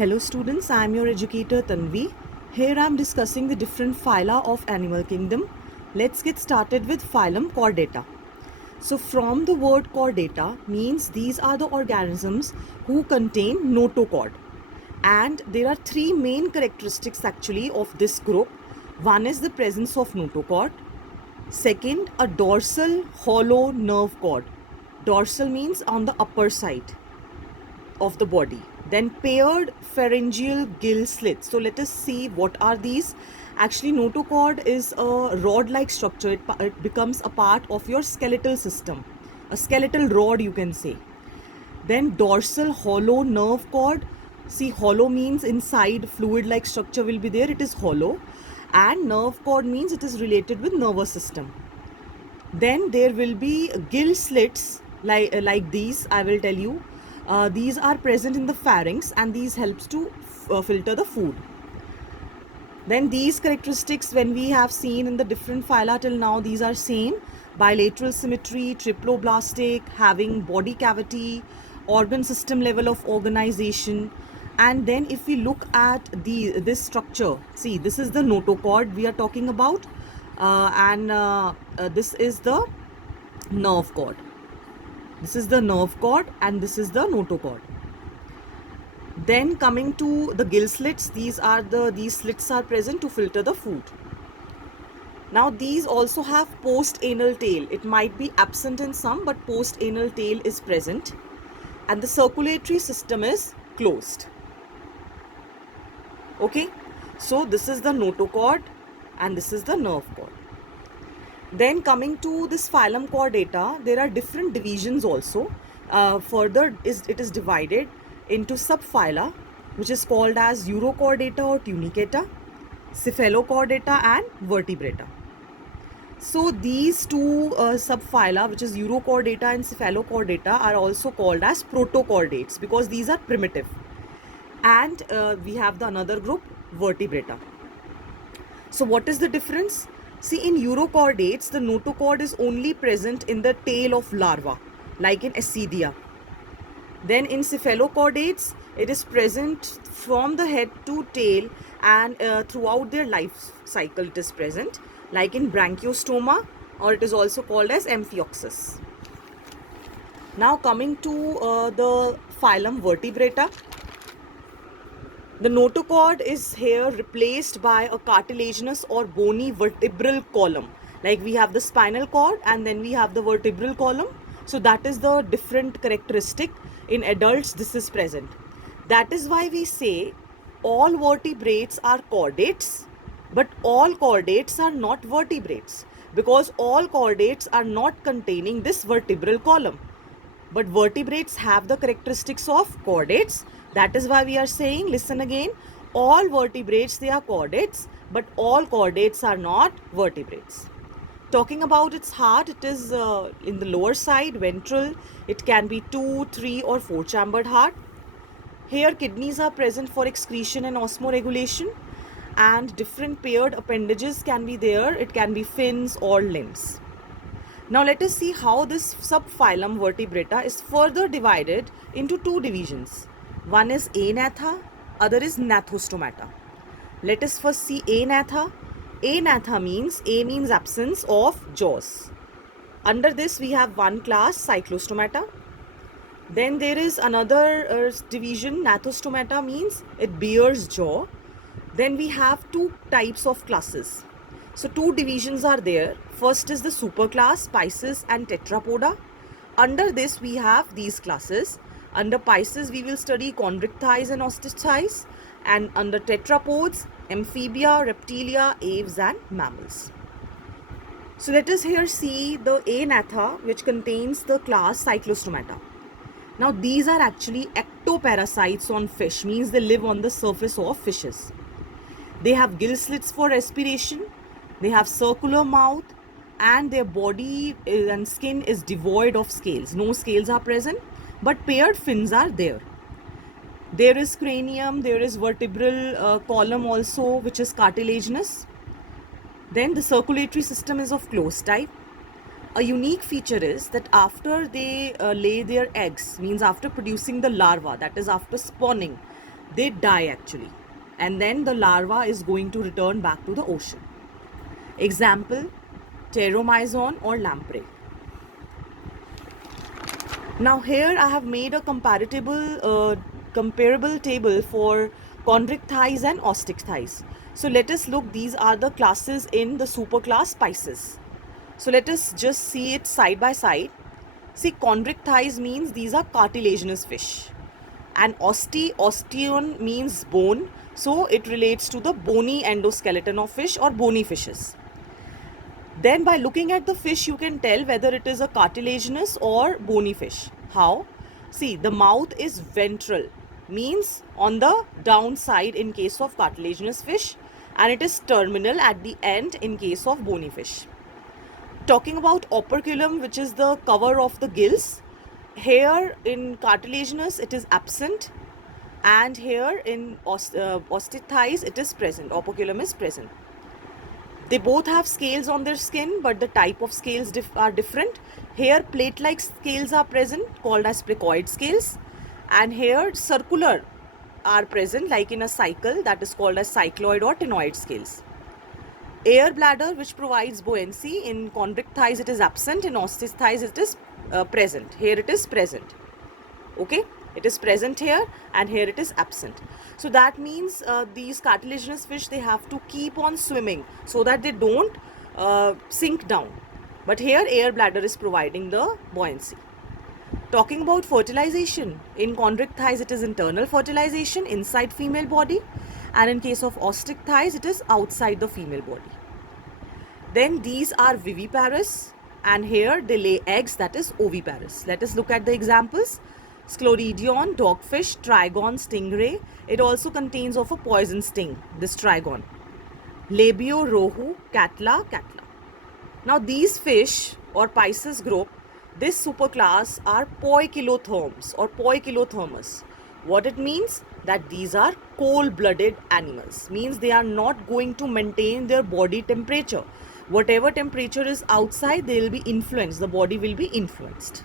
Hello students, I am your educator Tanvi. Here I am discussing the different phyla of animal kingdom. Let's get started with phylum Chordata. So from the word chordata means these are the organisms who contain notochord. And there are three main characteristics actually of this group. One is the presence of notochord. Second, a dorsal hollow nerve cord. Dorsal means on the upper side of the body. Then paired pharyngeal gill slits. So let us see what are these. Actually, notochord is a rod-like structure. It becomes a part of your skeletal system, a skeletal rod you can say. Then dorsal hollow nerve cord. See, hollow means inside fluid-like structure will be there. It is hollow. And nerve cord means it is related with nervous system. Then there will be gill slits like these. I will tell you. These are present in the pharynx and these helps to filter the food. Then these characteristics when we have seen in the different phyla till now, these are same. Bilateral symmetry, triploblastic, having body cavity, organ system level of organization. And then if we look at this structure, see, this is the notochord we are talking about, this is the nerve cord. This is the nerve cord and this is the notochord. Then coming to the gill slits, these slits are present to filter the food. Now these also have post-anal tail. It might be absent in some, but post-anal tail is present. And the circulatory system is closed. Okay, so this is the notochord and this is the nerve cord. Then coming to this phylum Chordata, there are different divisions also. Further, it is divided into subphyla, which is called as Urochordata or Tunicata, Cephalochordata and Vertebrata. So these two subphyla, which is Urochordata and Cephalochordata, are also called as protochordates because these are primitive. And we have the another group, Vertebrata. So what is the difference? See, in urochordates, the notochord is only present in the tail of larva, like in Ascidia. Then in cephalochordates, it is present from the head to tail and throughout their life cycle it is present, like in Branchiostoma, or it is also called as Amphioxus. Now coming to the phylum Vertebrata. The notochord is here replaced by a cartilaginous or bony vertebral column. Like we have the spinal cord and then we have the vertebral column. So that is the different characteristic. In adults, this is present. That is why we say all vertebrates are chordates, but all chordates are not vertebrates because all chordates are not containing this vertebral column. But vertebrates have the characteristics of chordates. That is why we are saying, listen again, all vertebrates, they are chordates, but all chordates are not vertebrates. Talking about its heart, it is in the lower side, ventral. It can be 2, 3 or 4 chambered heart. Here kidneys are present for excretion and osmoregulation, and different paired appendages can be there. It can be fins or limbs. Now let us see how this subphylum Vertebrata is further divided into two divisions. One is Anatha, other is Gnathostomata. Let us first see Anatha. Anatha means, A means absence of jaws. Under this we have one class, Cyclostomata. Then there is another division, Gnathostomata means it bears jaw. Then we have two types of classes. So two divisions are there. First is the superclass, Pisces and Tetrapoda. Under this we have these classes. Under Pisces we will study chondrichthyes and osteichthyes, and under tetrapods, amphibia, reptilia, aves and mammals. So let us here see the Anatha, which contains the class Cyclostomata. Now these are actually ectoparasites on fish, means they live on the surface of fishes. They have gill slits for respiration, they have circular mouth, and their body and skin is devoid of scales. No scales are present, but paired fins are there. There is cranium, there is vertebral column also, which is cartilaginous. Then the circulatory system is of closed type. A unique feature is that after they lay their eggs, means after producing the larva, that is after spawning, they die actually, and then the larva is going to return back to the ocean. Example, pteromyzon or lamprey. Now here I have made a comparable table for chondrichthyes and osteichthyes. So let us look, these are the classes in the superclass Spices. So let us just see it side by side. See, chondrichthyes means these are cartilaginous fish, and osteon means bone, so it relates to the bony endoskeleton of fish or bony fishes. Then by looking at the fish, you can tell whether it is a cartilaginous or bony fish. How? See, the mouth is ventral, means on the downside in case of cartilaginous fish, and it is terminal at the end in case of bony fish. Talking about operculum, which is the cover of the gills, here in cartilaginous it is absent, and here in osteichthyes it is present, operculum is present. They both have scales on their skin, but the type of scales are different. Here plate-like scales are present, called as placoid scales, and here circular are present like in a cycle, that is called as cycloid or ctenoid scales. Air bladder, which provides buoyancy, in chondrichthyes it is absent, in osteichthyes it is present. Here it is present. Okay, it is present here, and here it is absent. So that means these cartilaginous fish, they have to keep on swimming so that they don't sink down. But here air bladder is providing the buoyancy. Talking about fertilization, in chondrichthyes it is internal fertilization inside female body, and in case of osteichthyes it is outside the female body. Then these are viviparous, and here they lay eggs, that is oviparous. Let us look at the examples. Scleridion, dogfish, trigon, stingray. It also contains of a poison sting, this trigon. Labio, rohu, catla, catla. Now these fish or Pisces group, this superclass are poikilotherms or poikilothermus. What it means? That these are cold-blooded animals. Means they are not going to maintain their body temperature. Whatever temperature is outside, they will be influenced. The body will be influenced.